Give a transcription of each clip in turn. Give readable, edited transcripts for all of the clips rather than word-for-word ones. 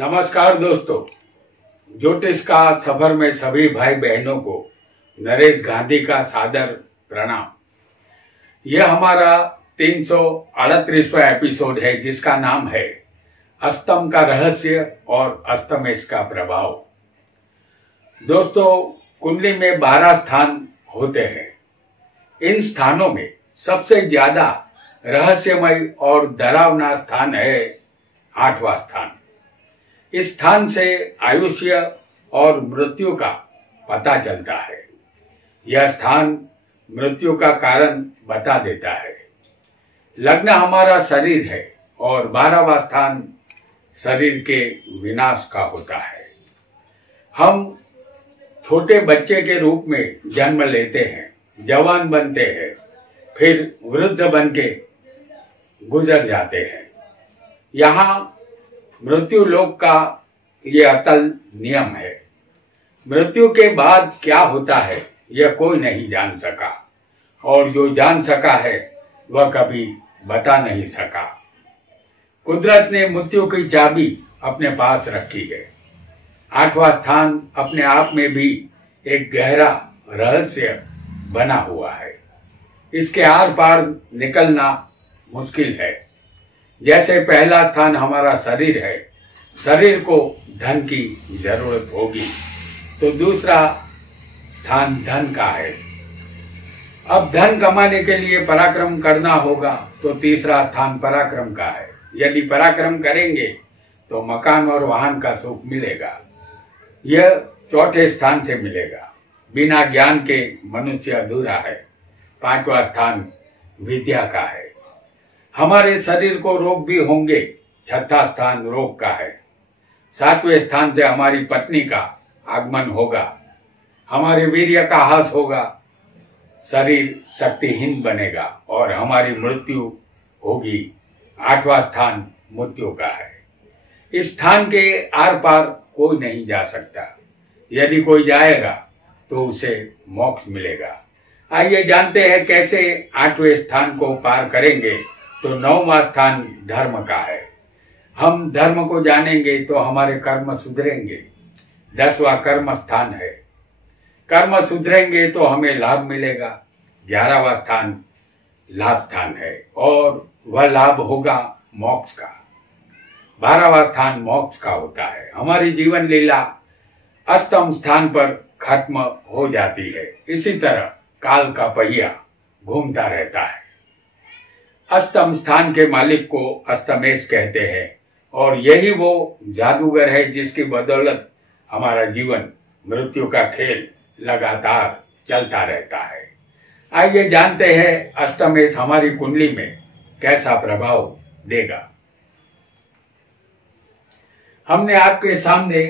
नमस्कार दोस्तों, ज्योतिष का सफर में सभी भाई बहनों को नरेश गांधी का सादर प्रणाम। यह हमारा 338वां एपिसोड है जिसका नाम है अष्टम का रहस्य और अष्टमेश का प्रभाव। दोस्तों, कुंडली में 12 स्थान होते हैं। इन स्थानों में सबसे ज्यादा रहस्यमय और डरावना स्थान है 8वां स्थान। इस स्थान से आयुष्य और मृत्यु का पता चलता है। यह स्थान मृत्यु का कारण बता देता है। लग्न हमारा शरीर है और 12वां स्थान शरीर के विनाश का होता है। हम छोटे बच्चे के रूप में जन्म लेते हैं, जवान बनते हैं, फिर वृद्ध बन के गुजर जाते हैं। यहाँ मृत्यु लोक का ये अटल नियम है। मृत्यु के बाद क्या होता है यह कोई नहीं जान सका, और जो जान सका है वह कभी बता नहीं सका। कुदरत ने मृत्यु की चाबी अपने पास रखी है। 8वां स्थान अपने आप में भी एक गहरा रहस्य बना हुआ है। इसके आर पार निकलना मुश्किल है। जैसे पहला स्थान हमारा शरीर है, शरीर को धन की जरूरत होगी, तो दूसरा स्थान धन का है। अब धन कमाने के लिए पराक्रम करना होगा, तो तीसरा स्थान पराक्रम का है। यदि पराक्रम करेंगे तो मकान और वाहन का सुख मिलेगा। यह चौथे स्थान से मिलेगा। बिना ज्ञान के मनुष्य अधूरा है। 5वां स्थान विद्या का है। हमारे शरीर को रोग भी होंगे। 6वां स्थान रोग का है। 7वें स्थान से हमारी पत्नी का आगमन होगा। हमारे वीर्य का हास होगा। शरीर शक्तिहीन बनेगा और हमारी मृत्यु होगी। 8वां स्थान मृत्यु का है। इस स्थान के आर पार कोई नहीं जा सकता। यदि कोई जाएगा तो उसे मोक्ष मिलेगा। आइए जानते हैं कैसे 8वें स्थान को पार करेंगे। तो 9वां स्थान धर्म का है। हम धर्म को जानेंगे तो हमारे कर्म सुधरेंगे। 10वां कर्म स्थान है। कर्म सुधरेंगे तो हमें लाभ मिलेगा। 11वां स्थान लाभ स्थान है और वह लाभ होगा मोक्ष का। 12वां स्थान मोक्ष का होता है। हमारी जीवन लीला अष्टम स्थान पर खत्म हो जाती है। इसी तरह काल का पहिया घूमता रहता है। अष्टम स्थान के मालिक को अष्टमेश कहते हैं और यही वो जादूगर है जिसकी बदौलत हमारा जीवन मृत्यु का खेल लगातार चलता रहता है। आइए जानते हैं अष्टमेश हमारी कुंडली में कैसा प्रभाव देगा। हमने आपके सामने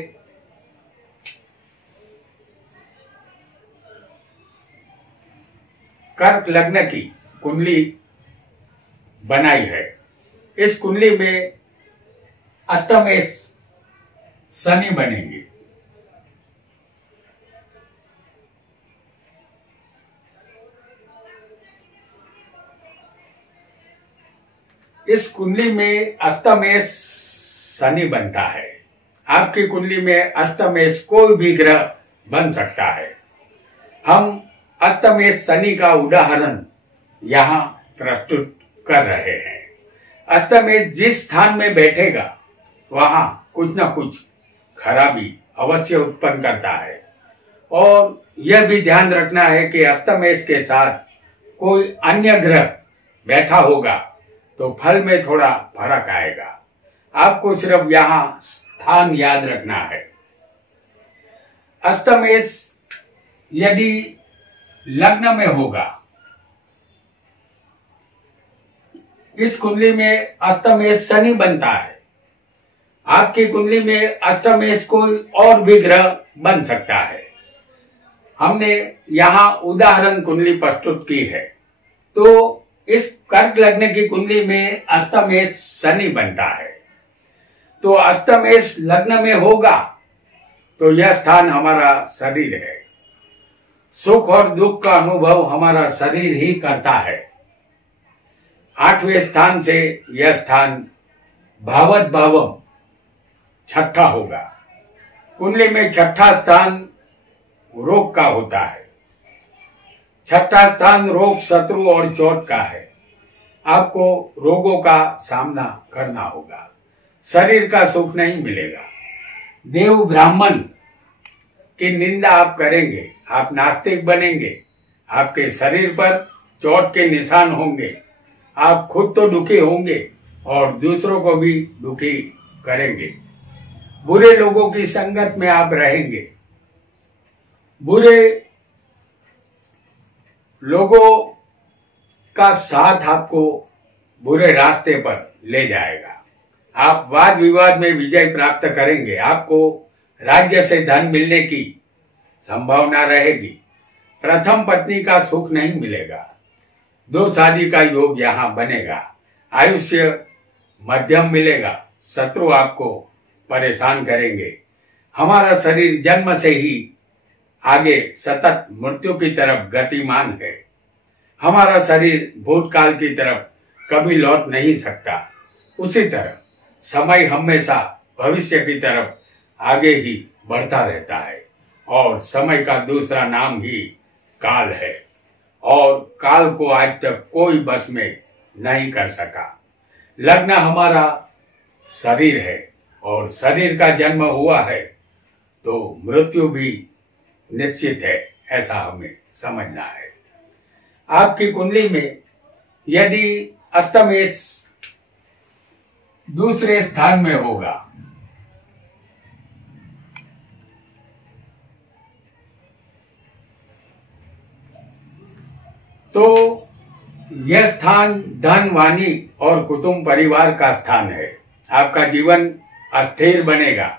कर्क लग्न की कुंडली बनाई है। इस कुंडली में अष्टमेश शनि बनेंगे। इस कुंडली में अष्टमेश शनि बनता है। आपकी कुंडली में अष्टमेश कोई भी ग्रह बन सकता है। हम अष्टमेश शनि का उदाहरण यहाँ प्रस्तुत कर रहे हैं। अष्टमेश जिस स्थान में बैठेगा वहां कुछ न कुछ खराबी अवश्य उत्पन्न करता है। और यह भी ध्यान रखना है कि अष्टमेश के साथ कोई अन्य ग्रह बैठा होगा तो फल में थोड़ा फर्क आएगा। आपको सिर्फ यहाँ स्थान याद रखना है। अष्टमेश यदि लग्न में होगा, इस कुंडली में अष्टमेश शनि बनता है। आपकी कुंडली में अष्टमेश कोई और भी ग्रह बन सकता है। हमने यहाँ उदाहरण कुंडली प्रस्तुत की है। तो इस कर्क लग्न की कुंडली में अष्टमेश शनि बनता है। तो अष्टमेश लग्न में होगा तो यह स्थान हमारा शरीर है। सुख और दुख का अनुभव हमारा शरीर ही करता है। 8वें स्थान से यह स्थान भावत भावम छठा होगा। कुंडली में छठा स्थान रोग का होता है। छठा स्थान रोग, शत्रु और चोट का है। आपको रोगों का सामना करना होगा। शरीर का सुख नहीं मिलेगा। देव ब्राह्मण की निंदा आप करेंगे, आप नास्तिक बनेंगे, आपके शरीर पर चोट के निशान होंगे। आप खुद तो दुखी होंगे और दूसरों को भी दुखी करेंगे। बुरे लोगों की संगत में आप रहेंगे। बुरे लोगों का साथ आपको बुरे रास्ते पर ले जाएगा। आप वाद विवाद में विजय प्राप्त करेंगे। आपको राज्य से धन मिलने की संभावना रहेगी। प्रथम पत्नी का सुख नहीं मिलेगा। दो शादी का योग यहाँ बनेगा। आयुष्य मध्यम मिलेगा। शत्रु आपको परेशान करेंगे। हमारा शरीर जन्म से ही आगे सतत मृत्यु की तरफ गतिमान है। हमारा शरीर भूतकाल की तरफ कभी लौट नहीं सकता। उसी तरह समय हमेशा भविष्य की तरफ आगे ही बढ़ता रहता है और समय का दूसरा नाम ही काल है और काल को आज तक कोई बस में नहीं कर सका। लग्न हमारा शरीर है और शरीर का जन्म हुआ है तो मृत्यु भी निश्चित है, ऐसा हमें समझना है। आपकी कुंडली में यदि अष्टमेश दूसरे स्थान में होगा तो यह स्थान धन, वाणी और कुटुंब परिवार का स्थान है। आपका जीवन अस्थिर बनेगा।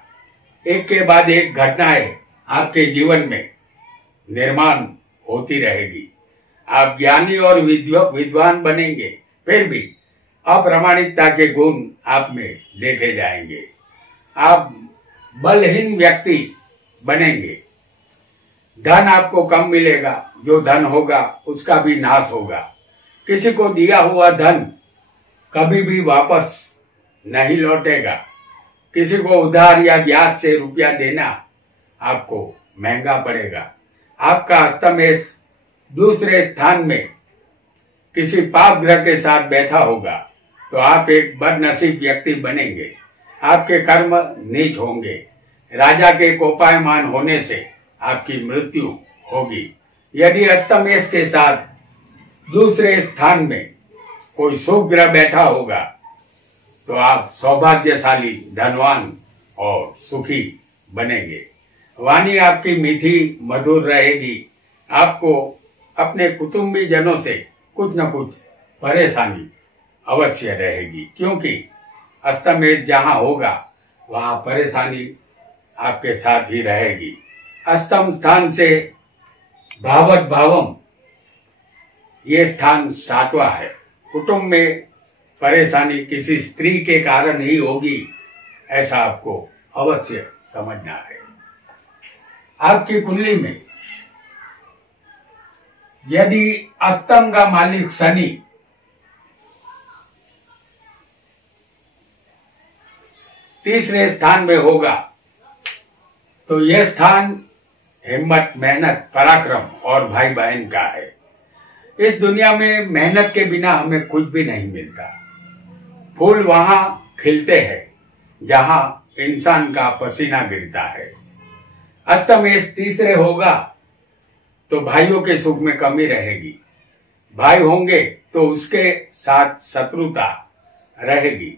एक के बाद एक घटनाएं आपके जीवन में निर्माण होती रहेगी। आप ज्ञानी और विद्वान बनेंगे, फिर भी अप्रामाणिकता के गुण आप में देखे जाएंगे। आप बलहीन व्यक्ति बनेंगे। धन आपको कम मिलेगा। जो धन होगा उसका भी नाश होगा। किसी को दिया हुआ धन कभी भी वापस नहीं लौटेगा। किसी को उधार या ब्याज से रुपया देना आपको महंगा पड़ेगा। आपका अष्टमेश दूसरे स्थान में किसी पाप ग्रह के साथ बैठा होगा तो आप एक बदनसीब व्यक्ति बनेंगे। आपके कर्म नीच होंगे। राजा के कोपायमान होने से आपकी मृत्यु होगी। यदि अष्टमेश के साथ दूसरे स्थान में कोई शुभ ग्रह बैठा होगा तो आप सौभाग्यशाली, धनवान और सुखी बनेंगे। वाणी आपकी मीठी मधुर रहेगी। आपको अपने कुटुंबी जनों से कुछ न कुछ परेशानी अवश्य रहेगी, क्योंकि अष्टमेश जहां होगा वहां परेशानी आपके साथ ही रहेगी। अष्टम स्थान से भावत भावम ये स्थान सातवां है। कुटुंब में परेशानी किसी स्त्री के कारण ही होगी, ऐसा आपको अवश्य समझना है। आपकी कुंडली में यदि अष्टम का मालिक शनि तीसरे स्थान में होगा तो यह स्थान हिम्मत, मेहनत, पराक्रम और भाई बहन का है। इस दुनिया में मेहनत के बिना हमें कुछ भी नहीं मिलता। फूल वहां खिलते हैं जहां इंसान का पसीना गिरता है। अष्टमेश तीसरे होगा तो भाइयों के सुख में कमी रहेगी। भाई होंगे तो उसके साथ शत्रुता रहेगी।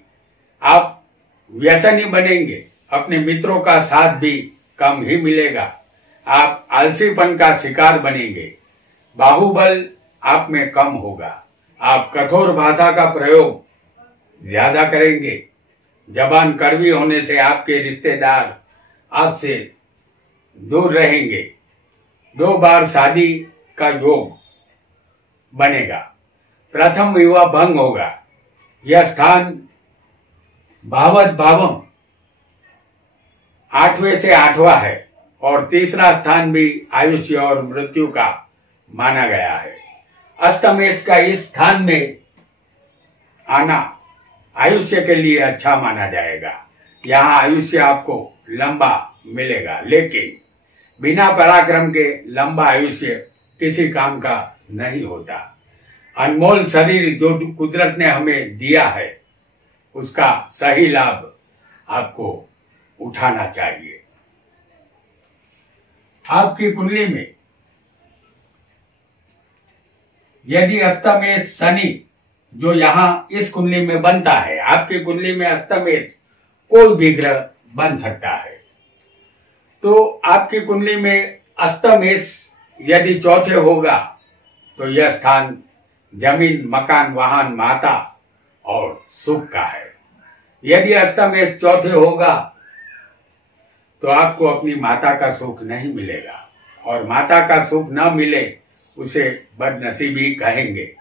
आप व्यसनी बनेंगे। अपने मित्रों का साथ भी कम ही मिलेगा। आप आलसीपन का शिकार बनेंगे। बाहुबल आप में कम होगा। आप कठोर भाषा का प्रयोग ज्यादा करेंगे। जबान कड़वी होने से आपके रिश्तेदार आपसे दूर रहेंगे। 2 बार शादी का योग बनेगा। प्रथम विवाह भंग होगा। यह स्थान भावत भावम 8वें से 8वां है और तीसरा स्थान भी आयुष्य और मृत्यु का माना गया है। अष्टमेश का इस स्थान में आना आयुष्य के लिए अच्छा माना जाएगा। यहाँ आयुष्य आपको लंबा मिलेगा, लेकिन बिना पराक्रम के लंबा आयुष्य किसी काम का नहीं होता। अनमोल शरीर जो कुदरत ने हमें दिया है, उसका सही लाभ आपको उठाना चाहिए। आपकी कुंडली में यदि अस्तमेष शनि जो यहाँ इस कुंडली में बनता है, आपकी कुंडली में अस्तमेष कोई भी ग्रह बन सकता है, तो आपकी कुंडली में अस्तमेष यदि चौथे होगा तो यह स्थान जमीन, मकान, वाहन, माता और सुख का है। यदि अस्तमेष चौथे होगा तो आपको अपनी माता का सुख नहीं मिलेगा, और माता का सुख न मिले उसे बदनसीबी कहेंगे।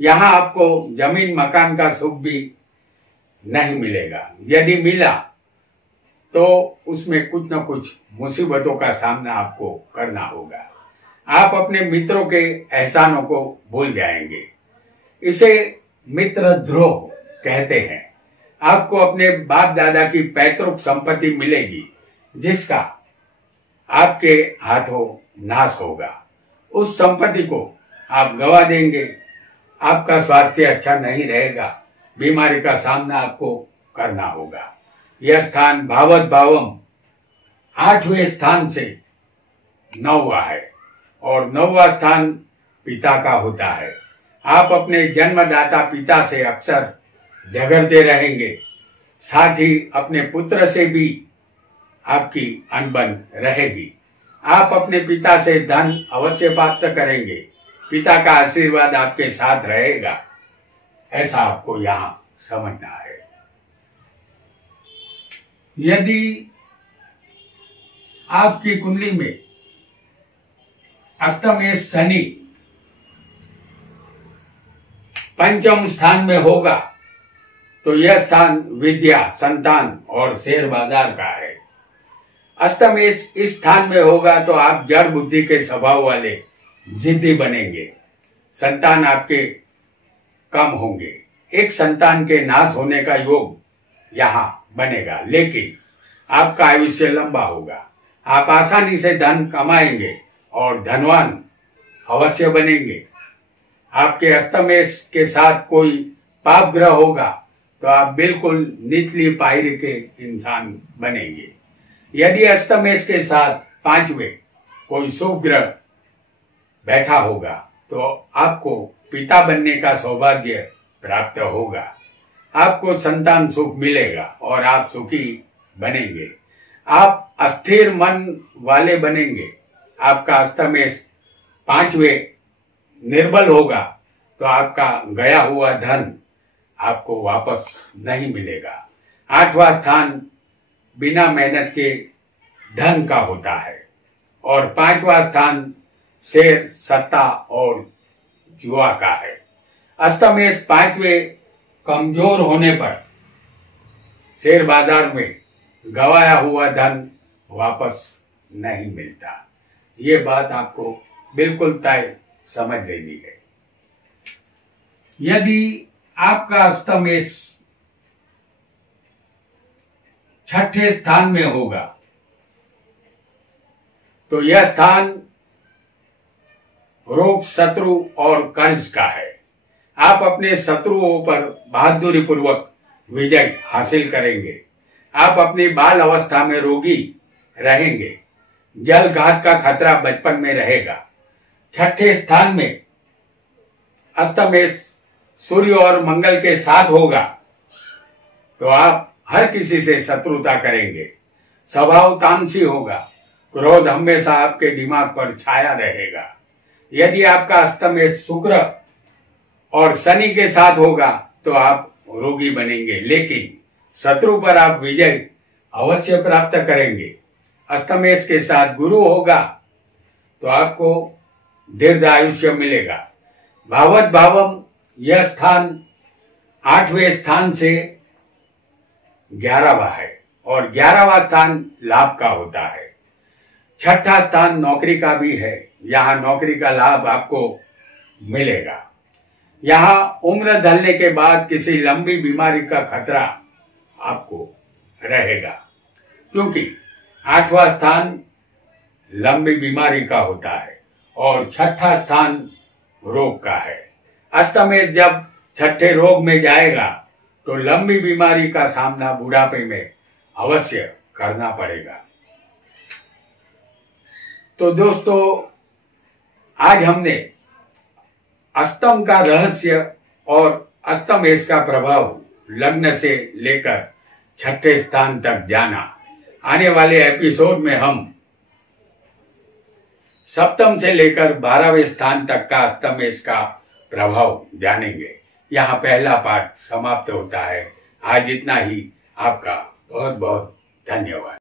यहाँ आपको जमीन, मकान का सुख भी नहीं मिलेगा। यदि मिला तो उसमें कुछ न कुछ मुसीबतों का सामना आपको करना होगा। आप अपने मित्रों के एहसानों को भूल जाएंगे। इसे मित्र द्रोह कहते हैं। आपको अपने बाप दादा की पैतृक संपत्ति मिलेगी, जिसका आपके हाथों नाश होगा। उस संपत्ति को आप गवा देंगे। आपका स्वास्थ्य अच्छा नहीं रहेगा, बीमारी का सामना आपको करना होगा। यह स्थान भावत भावम 8वें स्थान से 9वां है, और 9वां स्थान पिता का होता है। आप अपने जन्मदाता पिता से अक्सर झगड़ते रहेंगे, साथ ही अपने पुत्र से भी आपकी अनबन रहेगी। आप अपने पिता से धन अवश्य प्राप्त करेंगे। पिता का आशीर्वाद आपके साथ रहेगा, ऐसा आपको यहाँ समझना है। यदि आपकी कुंडली में अस्तमेष शनि पंचम स्थान में होगा तो यह स्थान विद्या, संतान और शेयर बाजार का है। अस्तमेष इस स्थान में होगा तो आप जड़ बुद्धि के स्वभाव वाले जिद्दी बनेंगे। संतान आपके कम होंगे। एक संतान के नाश होने का योग यहाँ बनेगा, लेकिन आपका आयुष्य लंबा होगा। आप आसानी से धन कमाएंगे और धनवान अवश्य बनेंगे। आपके अस्तमेष के साथ कोई पाप ग्रह होगा तो आप बिल्कुल निचली पायरी के इंसान बनेंगे। यदि अस्तमेष के साथ 5वें कोई शुभ ग्रह बैठा होगा तो आपको पिता बनने का सौभाग्य प्राप्त होगा। आपको संतान सुख मिलेगा और आप सुखी बनेंगे। आप अस्थिर मन वाले बनेंगे। आपका अस्तमेष 5वें निर्बल होगा तो आपका गया हुआ धन आपको वापस नहीं मिलेगा। 8वां स्थान बिना मेहनत के धन का होता है, और 5वां स्थान शेर, सत्ता और जुआ का है। अस्तमेष 5वें कमजोर होने पर शेयर बाजार में गवाया हुआ धन वापस नहीं मिलता। ये बात आपको बिल्कुल तय समझ लेनी है। यदि आपका अस्तमेष 6ठे स्थान में होगा तो यह स्थान रोग, शत्रु और कर्ज का है। आप अपने शत्रुओं पर बहादुरी पूर्वक विजय हासिल करेंगे। आप अपनी बाल अवस्था में रोगी रहेंगे। जल घात का खतरा बचपन में रहेगा। 6ठे स्थान में अस्तमेष सूर्य और मंगल के साथ होगा तो आप हर किसी से शत्रुता करेंगे। स्वभाव तामसी होगा। क्रोध हमेशा आपके दिमाग पर छाया रहेगा। यदि आपका अस्तमेष शुक्र और शनि के साथ होगा तो आप रोगी बनेंगे, लेकिन शत्रु पर आप विजय अवश्य प्राप्त करेंगे। अस्तमेष के साथ गुरु होगा तो आपको दीर्घायुष्य मिलेगा। भावत भावम यह स्थान 8वें स्थान से 11वां है, और 11वां स्थान लाभ का होता है। 6ठा स्थान नौकरी का भी है। यहाँ नौकरी का लाभ आपको मिलेगा। यहाँ उम्र ढलने के बाद किसी लंबी बीमारी का खतरा आपको रहेगा, क्योंकि 8वां स्थान लंबी बीमारी का होता है और 6ठा स्थान रोग का है। अस्तमेष जब 6ठे रोग में जाएगा तो लंबी बीमारी का सामना बुढ़ापे में अवश्य करना पड़ेगा। तो दोस्तों, आज हमने अष्टम का रहस्य और अस्तमेष का प्रभाव लग्न से लेकर 6ठे स्थान तक जाना। आने वाले एपिसोड में हम सप्तम से लेकर 12वें स्थान तक का अस्तमेष का प्रभाव जानेंगे। यहाँ पहला पाठ समाप्त होता है। आज इतना ही। आपका बहुत बहुत धन्यवाद।